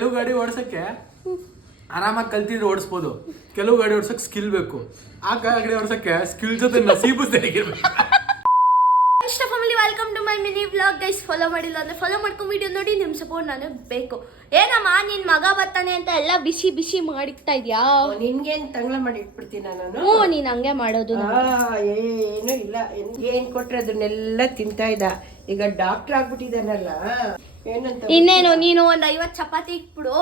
ಕೆಲವು ಗಾಡಿ ಓಡಿಸಕ್ಕೆ ಆರಾಮಾಗಿ ಕಲ್ತಿದ್ರೆ ಓಡಿಸ್ಬೋದು, ಕೆಲವು ಗಾಡಿ ಓಡಿಸಕ್ಕೆ ಸ್ಕಿಲ್ ಬೇಕು. ಆ ಗಾಡಿ ಓಡಿಸಕ್ಕೆ ಸ್ಕಿಲ್ ಜೊತೆ ನಸೀಬು ಸರಿಗಿರ್ಬೇಕು. Family welcome to my mini vlog. Guys follow ಮಾಡಿಲ್ಲ ಅಂದ್ರೆ ಫಾಲೋ ಮಾಡ್ಕೊಂಡು ವಿಡಿಯೋ ನೋಡಿ, ನಿಮ್ಮ ಸಪೋರ್ಟ್ ನನಗೆ ಬೇಕು. ಏನಮ್ಮ ನಿನ್ ಮಗ ಬರ್ತಾನೆ ಅಂತ ಎಲ್ಲ ಬಿಸಿ ಬಿಸಿ ಮಾಡಿಕ್ತಾ ಇದ್ಯಾ? ನಿನ್ಗೇನ್ ತಂಗ್ಳ ಮಾಡಿ ಇಟ್ಬಿಡ್ತೀನ ನಾನು? ಹ್ಞೂ, ನೀನ್ ಹಂಗೆ ಮಾಡೋದು. ಏನು ಇಲ್ಲ, ಏನ್ ಕೊಟ್ರೆ ಅದನ್ನೆಲ್ಲ ತಿಂತಾ ಇದ್ದ. ಈಗ ಡಾಕ್ಟರ್ ಆಗ್ಬಿಟ್ಟಿದಾನಲ್ಲ, ಏನಂತ ಇನ್ನೇನು ನೀನು ಒಂದ್ 50 ಚಪಾತಿ ಇಟ್ಬಿಡು,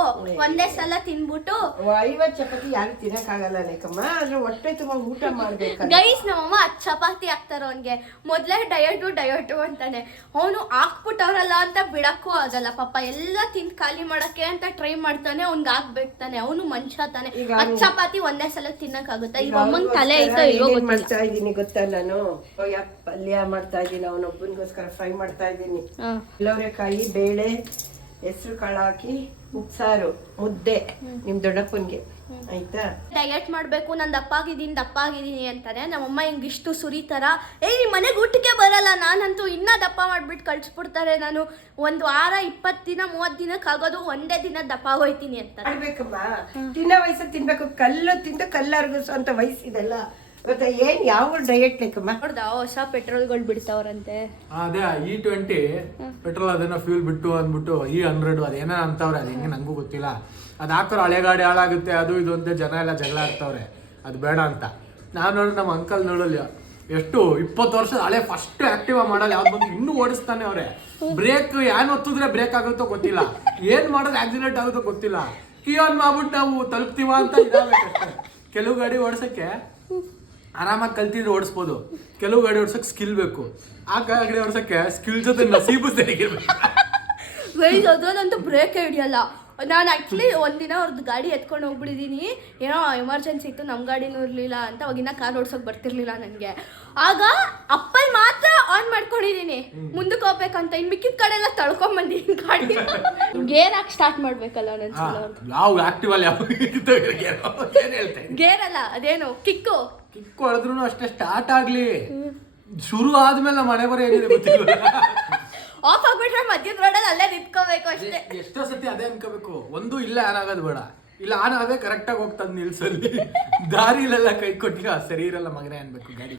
ಒಂದೇ ಸಲ ತಿನ್ಬಿಟ್ಟು. 50 ಚಪಾತಿ ಯಾರು ತಿನ್ನಕ್ ಆಗಲ್ಲ ಲೇಕಮ್ಮ, ಆದ್ರೆ ಹೊಟ್ಟೆ ತುಂಬಾ ಊಟ ಮಾಡ್ಬೇಕು. ಗೈಸ್ ನಮ್ಮಮ್ಮ 10 ಚಪಾತಿ ಹಾಕ್ತಾರ ಅವನ್ಗೆ. ಮೊದ್ಲೇ ಡಯಟು ಅಂತಾನೆ, ಅವನು ಹಾಕ್ಬಿಟ್ಟವ್ರಲ್ಲ ಅಂತ ಬಿಡಕ್ಕೂ ಆಗಲ್ಲ ಪಾಪ. ಎಲ್ಲ ತಿಂದು ಖಾಲಿ ಮಾಡಕ್ಕೆ ಅಂತ ಟ್ರೈ ಮಾಡ್ತಾನೆ, ಅವ್ನ್ಗೆ ಆಗ್ಬೇಕು ತಾನೆ, ಅವನು ಮನುಷ್ಯ ತಾನೆ. 10 ಚಪಾತಿ ಒಂದೇ ಸಲ ತಿನ್ನಕ್ ಆಗುತ್ತಾ? ಈಗ ಅಮ್ಮಂಗ್ ತಲೆ ಐತೋ ಇಲ್ವೋ ಮಾಡ್ತಾ ಇದೀನಿ ಗೊತ್ತಾ ನಾನು. ಪಲ್ಯ ಮಾಡ್ತಾ ಇದೀನಿ, ಅವನೊಬ್ಬನಿಗೋಸ್ಕರ ಫ್ರೈ ಮಾಡ್ತಾ ಇದೀನಿ. ಇಲ್ಲವ್ರೆಕಾಯಿ, ಬೇಳೆ, ಹೆಸರು ಕಾಳು ಹಾಕಿ ಉಪ್ಸಾರು, ಮುದ್ದೆ ನಿಮ್ ದೊಡ್ಡಪ್ಪನ್ಗೆ. ಆಯ್ತಾ? ಡಯಟ್ ಮಾಡ್ಬೇಕು, ನಾನು ದಪ್ಪ ಆಗಿದ್ದೀನಿ ಅಂತಾನೆ. ನಮ್ಮಮ್ಮ ಹಿಂಗಿಷ್ಟು ಸುರಿತಾರ, ನಿಮ್ ಮನೆಗೆ ಊಟಕ್ಕೆ ಬರಲ್ಲ. ನಾನಂತೂ ಇನ್ನ ದಪ್ಪ ಮಾಡ್ಬಿಟ್ಟು ಕಳ್ಸ್ಬಿಡ್ತಾರೆ. ನಾನು ಒಂದ್ ವಾರ 20 ದಿನ 30 ದಿನಕ್ಕೆ ಆಗೋದು, ಒಂದೇ ದಿನ ದಪ್ಪ ಹೋಯ್ತೀನಿ ಅಂತ. ಮಾಡ್ಬೇಕಮ್ಮ, ತಿನ್ನೋ ವಯಸ್ಸಲ್ಲಿ ತಿನ್ಬೇಕು. ಕಲ್ಲು ತಿಂದು ಕಲ್ಲರ್ಗಿಸೋ ಅಂತ ವಯಸ್ಸಿದೆಲ್ಲ ಗೊತ್ತಾ? ಏನ್ ಯಾವ ಡಯಟ್ ಬೇಕಮ್ಮ? ನೋಡ್ದ ಹೊಸ ಪೆಟ್ರೋಲ್ಗಳು ಬಿಡ್ತಾವ್ರಂತೆ. ಅದೇ E20 ಪೆಟ್ರೋಲ್ ಅದೇನೋ ಫ್ಯೂಲ್ ಬಿಟ್ಟು ಅಂದ್ಬಿಟ್ಟು E100 ಅದೇನೋ ಅಂತವ್ರೆ. ಅದು ಹೆಂಗೆ ನಂಗೂ ಗೊತ್ತಿಲ್ಲ. ಅದು ಹಾಕೋರು ಹಳೆ ಗಾಡಿ ಹಾಳಾಗುತ್ತೆ ಅದು ಇದು ಅಂತ ಜನ ಎಲ್ಲ ಜಗಳ ಆಡ್ತವ್ರೆ, ಅದು ಬೇಡ ಅಂತ. ನಾವು ನೋಡ್ರಿ ನಮ್ಮ ಅಂಕಲ್ ನೋಡಲ್ಲ, ಎಷ್ಟು 20 ವರ್ಷ ಹಳೆ ಫಸ್ಟ್ ಆಕ್ಟಿವ್ ಮಾಡಲ್ಲ, ಯಾವ್ದು ಬಂದು ಇನ್ನೂ ಓಡಿಸ್ತಾನೆ ಅವ್ರೆ. ಬ್ರೇಕ್ ಏನ್ ಒತ್ತಿದ್ರೆ ಬ್ರೇಕ್ ಆಗುತ್ತೋ ಗೊತ್ತಿಲ್ಲ, ಏನ್ ಮಾಡೋದು ಆಕ್ಸಿಡೆಂಟ್ ಆಗುತ್ತೋ ಗೊತ್ತಿಲ್ಲ. ಕೀ ಆನ್ ಮಾಡ್ಬಿಟ್ಟು ನಾವು ತಲುಪ್ತೀವ ಅಂತ ಇದಾಗಬೇಕಷ್ಟೇ. ಕೆಲವು ಗಾಡಿ ಓಡಿಸಕ್ಕೆ ಆರಾಮಾಗಿ ಕಲ್ತಿದ್ರೆ ಓಡಿಸ್ಬೋದು, ಕೆಲವು ಗಾಡಿ ಓಡಿಸಕ್ಕೆ ಸ್ಕಿಲ್ ಬೇಕು. ಆ ಗಾಡಿ ಓಡಿಸಕ್ಕೆ ಸ್ಕಿಲ್ ಜೊತೆ ನಸೀಬು ಸರಿಗಿರ್ಬೇಕು. ಅದನ್ನಂತೂ ಬ್ರೇಕ್ ಹಿಡಿಯಲ್ಲ. ನಾನು ಆ್ಯಕ್ಚುಲಿ ಒಂದಿನ ಅವ್ರದ್ದು ಗಾಡಿ ಎತ್ಕೊಂಡು ಹೋಗ್ಬಿಟ್ಟಿದ್ದೀನಿ, ಏನೋ ಎಮರ್ಜೆನ್ಸಿ ಇತ್ತು, ನಮ್ಮ ಗಾಡಿನೂ ಇರಲಿಲ್ಲ ಅಂತ. ಅವಾಗಿನ ಕಾರ್ ಓಡ್ಸೋಕೆ ಬರ್ತಿರ್ಲಿಲ್ಲ ನನಗೆ. ಆಗ ಅಪ್ಪಲ್ಲಿ ಮಾತ್ರ ಆನ್ ಮಾಡ್ಕೊಂಡಿದ್ದೀನಿ ಮುಂದಕ್ಕೆ ಹೋಗ್ಬೇಕಂತ. ಇನ್ನು ಮಿಕ್ಕಿದ ಕಡೆ ಎಲ್ಲ ತಳ್ಕೊಂಬಂದಿದ್ದೀನಿ ಗಾಡಿ. ಗೇರ್ ಹಾಕಿ ಸ್ಟಾರ್ಟ್ ಮಾಡ್ಬೇಕಲ್ಲ ಒಂದೊಂದ್ಸಲ. ಯಾವ ಆಕ್ಟಿವ್ ಅಲ್ಲಿ ಗೇರ್ ಅಲ್ಲ, ಅದೇನು ಕಿಕ್ಕು ಹೊಡೆದ್ರು ಅಷ್ಟೇ. ಸ್ಟಾರ್ಟ್ ಆಗ್ಲಿ, ಶುರು ಆದ್ಮೇಲೆ ಮನೆ ಬರೋ ಏನಿದೆ ಗೊತ್ತಿಲ್ಲ. ಆಫ್ ಆಗ್ಬಿಟ್ರೆ ಮಧ್ಯದ ರೋಡಲ್ಲಿ ಅಲ್ಲೇ ನಿಂತ್ಕೋಬೇಕು ಅಷ್ಟೇ. ಎಷ್ಟೋ ಸತಿ ಅದೇ ಅನ್ಕೋಬೇಕು, ಒಂದು ಇಲ್ಲ ಆನ್ ಆಗೋದು ಬೇಡ, ಇಲ್ಲ ಆನ್ ಆಗೋದೇ ಕರೆಕ್ಟಾಗಿ ಹೋಗ್ತದೆ ನಿಲ್ಸಲ್ಲಿ. ದಾರಿಲೆಲ್ಲ ಕೈ ಕೊಟ್ಟಿಲ್ಲ ಸರಿ ಇರಲ್ಲ ಮಗನೇ ಅನ್ಬೇಕು ಗಾಡಿ.